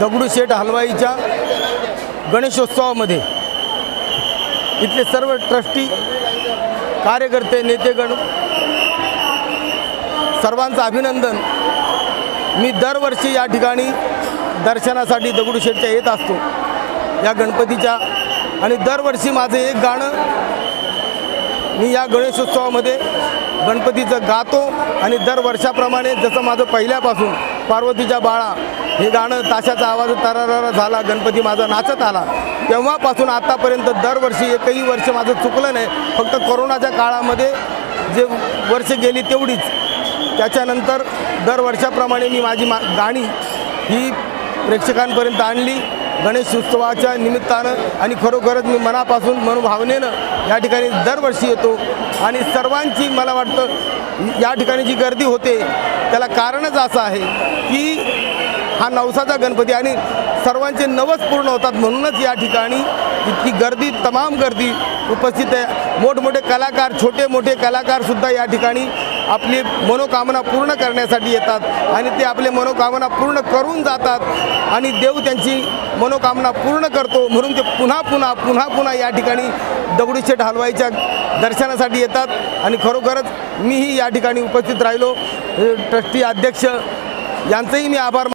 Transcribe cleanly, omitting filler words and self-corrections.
दगडूशेठ हलवाईच्या गणेशोत्सवामध्ये इथले सर्व ट्रस्टी, कार्यकर्ते, नेतेगण सर्वांचं अभिनंदन। मी दरवर्षी या ठिकाणी दर्शनासाठी दगडूशेठच्या येत असतो या गणपतीच्या, आणि दरवर्षी माझं एक गाणं मी या गणेशोत्सवामध्ये गणपतीचं गातो। आणि दर वर्षाप्रमाणे जसं माझं पहिल्यापासून पार्वतीच्या बाळा हे गाणं ताशाचा आवाज तरारा झाला, गणपती माझा नाचत आला, तेव्हापासून आतापर्यंत दरवर्षी एकही वर्ष माझं चुकलं नाही। फक्त कोरोनाच्या काळामध्ये जे वर्ष गेली तेवढीच, त्याच्यानंतर दर वर्षाप्रमाणे मी माझी गाणी ही प्रेक्षकांपर्यंत आणली गणेश उत्सवाच्या निमित्तानं। आणि खरोखरच मी मनापासून मनोभावनेनं या ठिकाणी दरवर्षी येतो। आणि सर्वांची मला वाटतं या ठिकाणी जी गर्दी होते त्याला कारणच असं आहे की हा नवसाचा गणपती आणि सर्वांचे नवस पूर्ण होतात, म्हणूनच या ठिकाणी इतकी गर्दी, तमाम गर्दी उपस्थित आहे। मोठमोठे कलाकार, छोटे मोठे कलाकारसुद्धा या ठिकाणी आपली मनोकामना पूर्ण करण्यासाठी येतात आणि ते आपले मनोकामना पूर्ण करून जातात आणि देव त्यांची मनोकामना पूर्ण करतो, म्हणून ते पुन्हा या ठिकाणी दगडूशेठ हलवाईच्या दर्शनासाठी येतात। आणि खरोखरच मीही या ठिकाणी उपस्थित राहिलो, ट्रस्टी अध्यक्ष यांचंही मी आभार